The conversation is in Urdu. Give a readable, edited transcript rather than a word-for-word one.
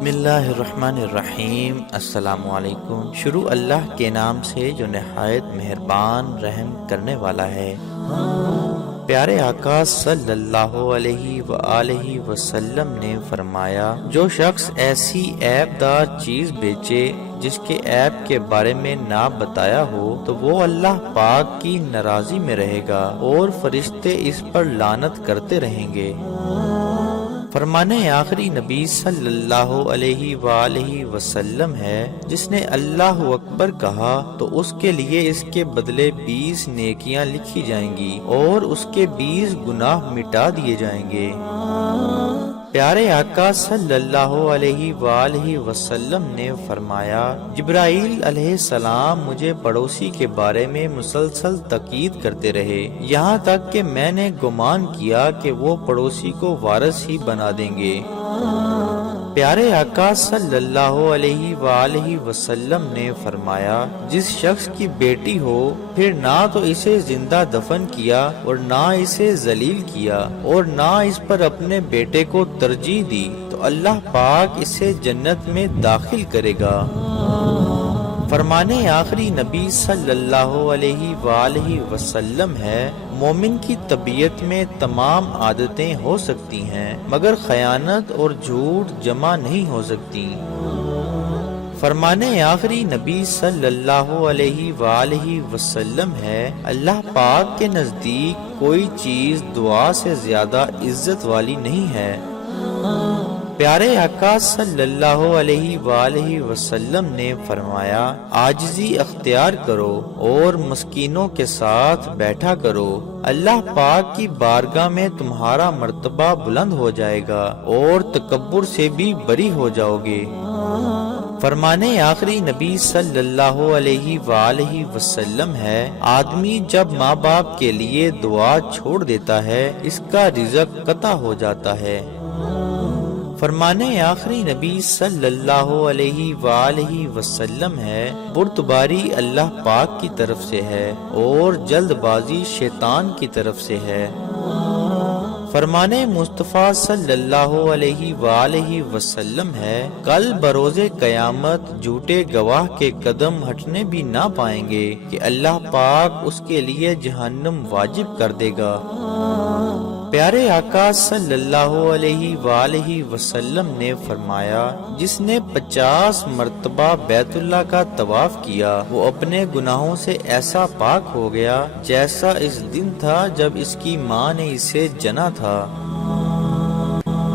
بسم اللہ الرحمن الرحیم۔ السلام علیکم۔ شروع اللہ کے نام سے جو نہایت مہربان رحم کرنے والا ہے۔ پیارے آقا صلی اللہ علیہ وآلہ وسلم نے فرمایا، جو شخص ایسی عیب دار چیز بیچے جس کے عیب کے بارے میں نہ بتایا ہو تو وہ اللہ پاک کی ناراضی میں رہے گا اور فرشتے اس پر لعنت کرتے رہیں گے۔ فرمان آخری نبی صلی اللہ علیہ وآلہ وسلم ہے، جس نے اللہ اکبر کہا تو اس کے لیے اس کے بدلے 20 نیکیاں لکھی جائیں گی اور اس کے 20 گناہ مٹا دیے جائیں گے۔ پیارے آقا صلی اللہ علیہ وآلہ وسلم نے فرمایا، جبرائیل علیہ السلام مجھے پڑوسی کے بارے میں مسلسل تاکید کرتے رہے، یہاں تک کہ میں نے گمان کیا کہ وہ پڑوسی کو وارث ہی بنا دیں گے۔ پیارے آقا صلی اللہ علیہ وآلہ وسلم نے فرمایا، جس شخص کی بیٹی ہو پھر نہ تو اسے زندہ دفن کیا اور نہ اسے ذلیل کیا اور نہ اس پر اپنے بیٹے کو ترجیح دی تو اللہ پاک اسے جنت میں داخل کرے گا۔ فرمان آخری نبی صلی اللہ علیہ وآلہ وسلم ہے، مومن کی طبیعت میں تمام عادتیں ہو سکتی ہیں مگر خیانت اور جھوٹ جمع نہیں ہو سکتی۔ فرمان آخری نبی صلی اللہ علیہ وآلہ وسلم ہے، اللہ پاک کے نزدیک کوئی چیز دعا سے زیادہ عزت والی نہیں ہے۔ پیارے آقا صلی اللہ علیہ وآلہ وسلم نے فرمایا، عاجزی اختیار کرو اور مسکینوں کے ساتھ بیٹھا کرو، اللہ پاک کی بارگاہ میں تمہارا مرتبہ بلند ہو جائے گا اور تکبر سے بھی بری ہو جاؤ گے۔ فرمان آخری نبی صلی اللہ علیہ وآلہ وسلم ہے، آدمی جب ماں باپ کے لیے دعا چھوڑ دیتا ہے اس کا رزق قطع ہو جاتا ہے۔ فرمان آخری نبی صلی اللہ علیہ وآلہ وسلم ہے، بردباری اللہ پاک کی طرف سے ہے اور جلد بازی شیطان کی طرف سے ہے۔ فرمان مصطفیٰ صلی اللہ علیہ وآلہ وسلم ہے، کل بروز قیامت جھوٹے گواہ کے قدم ہٹنے بھی نہ پائیں گے کہ اللہ پاک اس کے لیے جہنم واجب کر دے گا۔ پیارے آقا صلی اللہ علیہ وآلہ وسلم نے فرمایا، جس نے 50 مرتبہ بیت اللہ کا طواف کیا وہ اپنے گناہوں سے ایسا پاک ہو گیا جیسا اس دن تھا جب اس کی ماں نے اسے جنا تھا۔